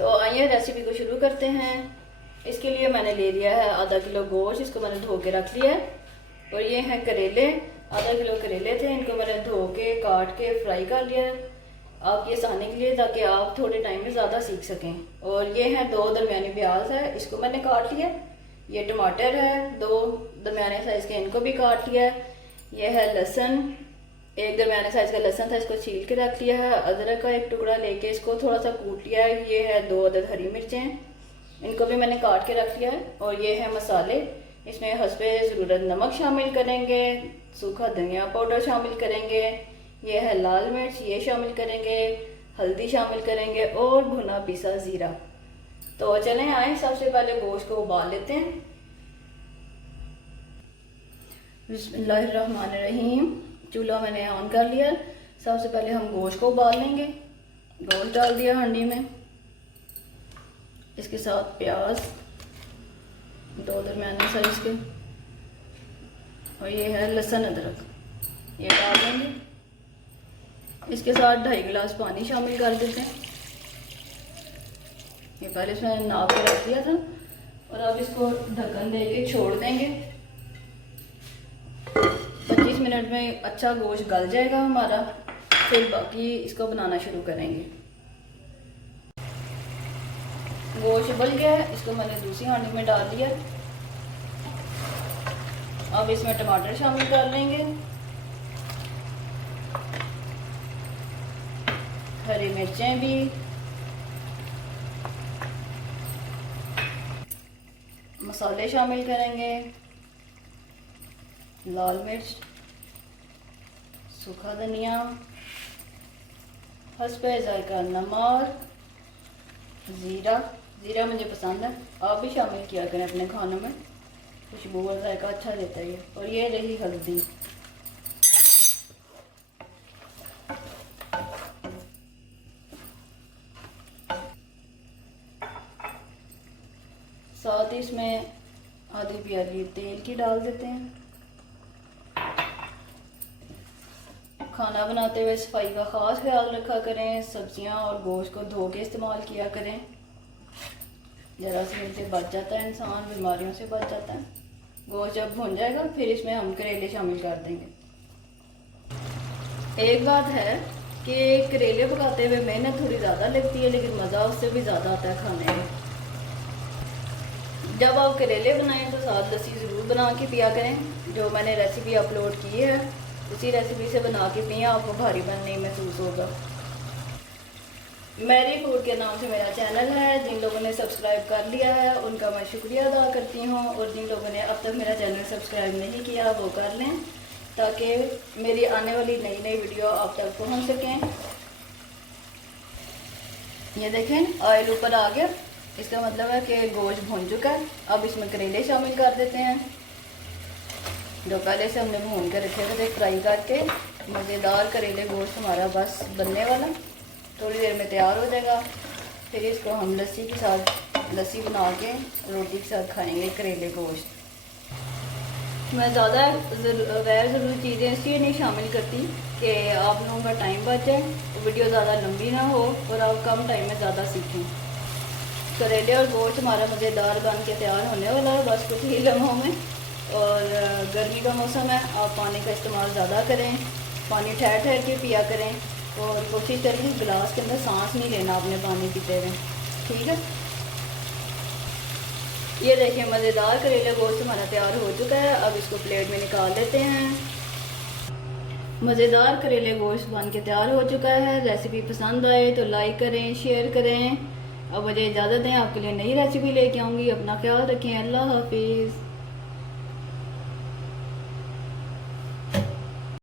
तो आइए रेसिपी को शुरू करते हैं। इसके लिए मैंने ले लिया है आधा किलो गोश्त, इसको मैंने धो के रख लिया है। और ये हैं करेले, आधा किलो करेले थे, इनको मैंने धो के काट के फ्राई कर लिया है आपकी आसानी के लिए, ताकि आप थोड़े टाइम में ज़्यादा सीख सकें। और ये हैं 2 दरमियानी प्याज है, इसको मैंने काट लिया। ये टमाटर है 2 दरमियाने साइज़ के, इनको भी काट लिया है। ये है लहसुन, 1 दरमियाने साइज़ का लहसुन था, इसको छील के रख लिया है। अदरक का 1 टुकड़ा लेके इसको थोड़ा सा कूट लिया है। ये है 2 अदद हरी मिर्चें, इनको भी मैंने काट के रख लिया है। और ये है मसाले, इसमें हस्बे ज़रूरत नमक शामिल करेंगे, सूखा धनिया पाउडर शामिल करेंगे, ये है लाल मिर्च ये शामिल करेंगे, हल्दी शामिल करेंगे और भुना पिसा ज़ीरा। तो चलें आए सबसे पहले गोश्त को उबाल लेते हैं। बिस्मिल्लाहिर्रहमानिर्रहीम। चूल्हा मैंने ऑन कर लिया। सबसे पहले हम गोश्त को उबाल लेंगे। गोश्त डाल दिया हांडी में, इसके साथ प्याज 2 दरमियाने साइज के, और ये है लहसुन अदरक, ये डाल देंगे। इसके साथ 2.5 गिलास पानी शामिल कर देते हैं। ये पहले इसमें नाप के रख दिया था, और अब इसको ढक्कन दे के छोड़ देंगे। 25 मिनट में अच्छा गोश्त गल जाएगा हमारा, फिर बाकी इसको बनाना शुरू करेंगे। गोश्त उबल गया है, इसको मैंने दूसरी हांडी में डाल दिया। अब इसमें टमाटर शामिल कर लेंगे, हरी मिर्चें भी, मसाले शामिल करेंगे, लाल मिर्च, सूखा धनिया, हस्बे जायका नमक, ज़ीरा मुझे पसंद है, आप भी शामिल किया करें अपने खानों में, खुशबू और जायका अच्छा देता है। और ये रही हल्दी। साथ ही इसमें आधी प्याली तेल की डाल देते हैं। खाना बनाते हुए सफाई का ख़ास ख्याल रखा करें, सब्जियां और गोश्त को धो के इस्तेमाल किया करें। जरासीम से बच जाता है इंसान, बीमारियों से बच जाता है। गोश्त जब भुन जाएगा फिर इसमें हम करेले शामिल कर देंगे। एक बात है कि करेले पकाते हुए मेहनत थोड़ी ज़्यादा लगती है, लेकिन मज़ा उससे भी ज़्यादा आता है खाने में। जब आप करेले बनाएं तो साथ लस्सी ज़रूर बना के पिया करें। जो मैंने रेसिपी अपलोड की है उसी रेसिपी से बना के पिए, आपको भारीपन नहीं महसूस होगा। मैरी फूड के नाम से मेरा चैनल है। जिन लोगों ने सब्सक्राइब कर लिया है उनका मैं शुक्रिया अदा करती हूँ, और जिन लोगों ने अब तक मेरा चैनल सब्सक्राइब नहीं किया वो कर लें, ताकि मेरी आने वाली नई वीडियो आप तक पहुँच सकें। ये देखें ऑयल ऊपर आ गया, इसका मतलब है कि गोश्त भून चुका है। अब इसमें करेले शामिल कर देते हैं, जो पहले से हमने भून कर रखे थे फ्राई करके। मज़ेदार करेले गोश्त हमारा बस बनने वाला, थोड़ी देर में तैयार हो जाएगा। फिर इसको हम लस्सी के साथ, लस्सी बना के रोटी के साथ खाएंगे करेले गोश्त। मैं ज़्यादा गैर ज़रूरी चीज़ें इसलिए नहीं शामिल करती कि आप लोगों का टाइम बच जाए, वीडियो ज़्यादा लंबी ना हो और आप कम टाइम में ज़्यादा सीखें। करेले और गोश्त हमारा मज़ेदार बन के तैयार होने वाला है बस कुछ ही लम्हों में। और गर्मी का मौसम है, आप पानी का इस्तेमाल ज़्यादा करें, पानी ठहर ठहर के पिया करें, और कोशिश करें गिलास के अंदर सांस नहीं लेना आपने पानी पीते हुए, ठीक है। ये देखिए मज़ेदार करेले गोश्त हमारा तैयार हो चुका है। अब इसको प्लेट में निकाल लेते हैं। मज़ेदार करेले गोश्त बन के तैयार हो चुका है। रेसिपी पसंद आए तो लाइक करें, शेयर करें। अब मुझे इजाज़त दें, आपके लिए नई रेसिपी लेके आऊँगी। अपना ख्याल रखें। अल्लाह हाफिज़।